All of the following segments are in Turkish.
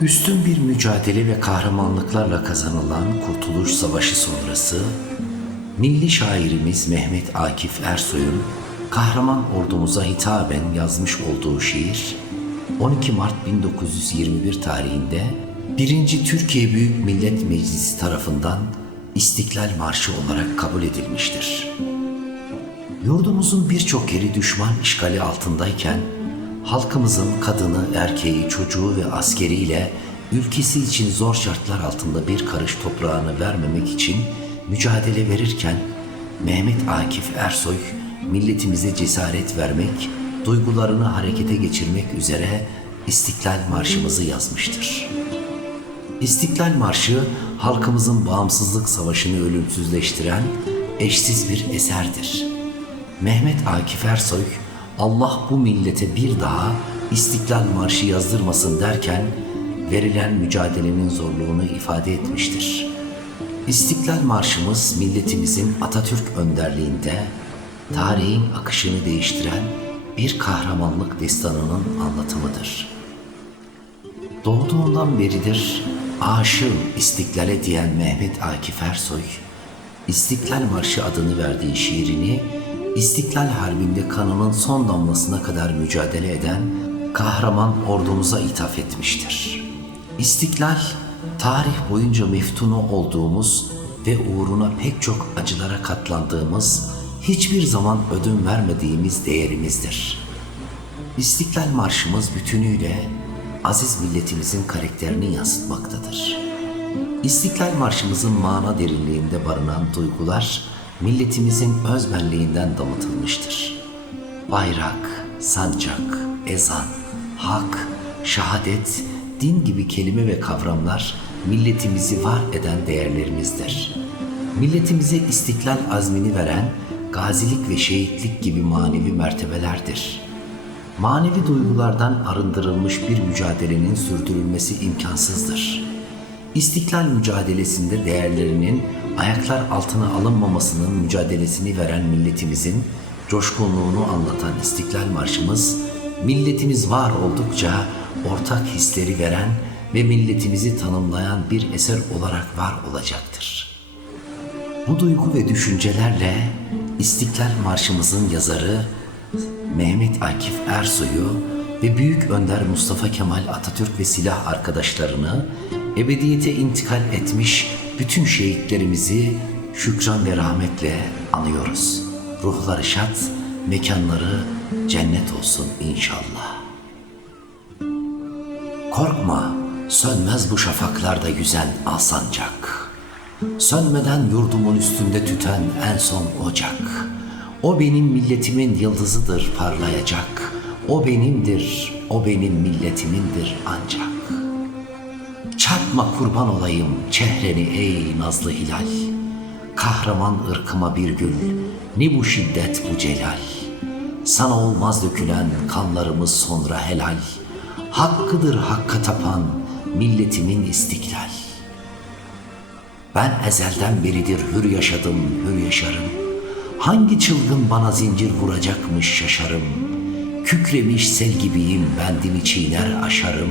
Üstün bir mücadele ve kahramanlıklarla kazanılan Kurtuluş Savaşı sonrası milli şairimiz Mehmet Akif Ersoy'un kahraman ordumuza hitaben yazmış olduğu şiir 12 Mart 1921 tarihinde 1. Türkiye Büyük Millet Meclisi tarafından İstiklal Marşı olarak kabul edilmiştir. Yurdumuzun birçok yeri düşman işgali altındayken halkımızın kadını, erkeği, çocuğu ve askeriyle ülkesi için zor şartlar altında bir karış toprağını vermemek için mücadele verirken Mehmet Akif Ersoy milletimize cesaret vermek, duygularını harekete geçirmek üzere İstiklal Marşımızı yazmıştır. İstiklal Marşı halkımızın bağımsızlık savaşını ölümsüzleştiren eşsiz bir eserdir. Mehmet Akif Ersoy Allah bu millete bir daha İstiklal Marşı yazdırmasın derken verilen mücadelenin zorluğunu ifade etmiştir. İstiklal Marşımız milletimizin Atatürk önderliğinde tarihin akışını değiştiren bir kahramanlık destanının anlatımıdır. Doğduğundan beridir aşığım istiklale diyen Mehmet Akif Ersoy, İstiklal Marşı adını verdiği şiirini İstiklal Harbi'nde kanının son damlasına kadar mücadele eden kahraman ordumuza ithaf etmiştir. İstiklal, tarih boyunca meftunu olduğumuz ve uğruna pek çok acılara katlandığımız, hiçbir zaman ödün vermediğimiz değerimizdir. İstiklal Marşımız bütünüyle aziz milletimizin karakterini yansıtmaktadır. İstiklal Marşımızın mana derinliğinde barınan duygular milletimizin özbenliğinden damıtılmıştır. Bayrak, sancak, ezan, hak, şehadet, din gibi kelime ve kavramlar milletimizi var eden değerlerimizdir. Milletimize istiklal azmini veren gazilik ve şehitlik gibi manevi mertebelerdir. Manevi duygulardan arındırılmış bir mücadelenin sürdürülmesi imkansızdır. İstiklal mücadelesinde değerlerinin ayaklar altına alınmamasının mücadelesini veren milletimizin coşkunluğunu anlatan İstiklal Marşımız, milletimiz var oldukça ortak hisleri veren ve milletimizi tanımlayan bir eser olarak var olacaktır. Bu duygu ve düşüncelerle İstiklal Marşımızın yazarı Mehmet Akif Ersoy'u ve Büyük Önder Mustafa Kemal Atatürk ve silah arkadaşlarını ebediyete intikal etmiş bütün şehitlerimizi şükran ve rahmetle anıyoruz. Ruhları şad, mekanları cennet olsun inşallah. Korkma, sönmez bu şafaklarda yüzen asancak. Sönmeden yurdumun üstünde tüten en son ocak. O benim milletimin yıldızıdır parlayacak. O benimdir, o benim milletimindir ancak. Çarpma kurban olayım çehreni ey nazlı hilal. Kahraman ırkıma bir gül, ne bu şiddet bu celal. Sana olmaz dökülen kanlarımız sonra helal. Hakkıdır hakka tapan milletimin istiklal. Ben ezelden beridir hür yaşadım, hür yaşarım. Hangi çılgın bana zincir vuracakmış şaşarım. Kükremiş sel gibiyim bendimi çiğner aşarım.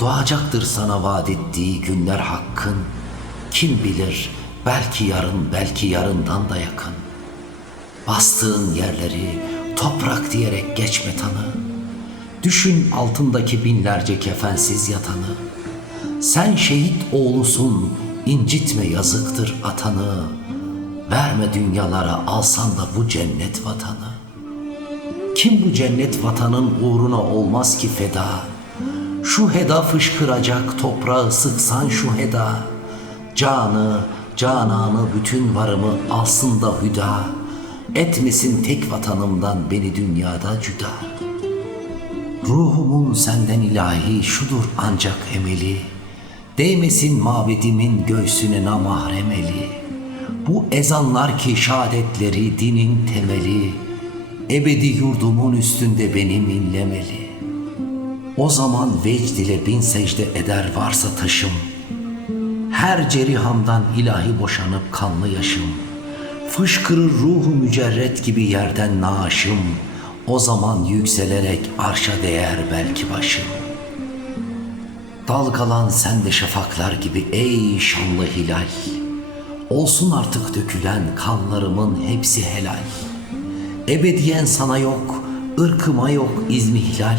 Doğacaktır sana vaat ettiği günler hakkın. Kim bilir belki yarın belki yarından da yakın. Bastığın yerleri toprak diyerek geçme tanı. Düşün altındaki binlerce kefensiz yatanı. Sen şehit oğlusun, incitme yazıktır atanı. Verme dünyalara alsan da bu cennet vatanı. Kim bu cennet vatanın uğruna olmaz ki feda? Şu heda fışkıracak toprağı sıksan şu heda. Canı, cananı bütün varımı alsın da hüda. Etmesin tek vatanımdan beni dünyada cüda. Ruhumun senden ilahi şudur ancak emeli. Değmesin mabedimin göğsüne namahrem eli. Bu ezanlar ki şehadetleri dinin temeli. Ebedi yurdumun üstünde benim inlemeli. O zaman vecd ile bin secde eder varsa taşım. Her cerihamdan ilahi boşanıp kanlı yaşım. Fışkırır ruhu mücerret gibi yerden naaşım. O zaman yükselerek arşa değer belki başım. Dalgalan sen de şafaklar gibi ey şanlı hilal. Olsun artık dökülen kanlarımın hepsi helal. Ebediyen sana yok, ırkıma yok izmihlal.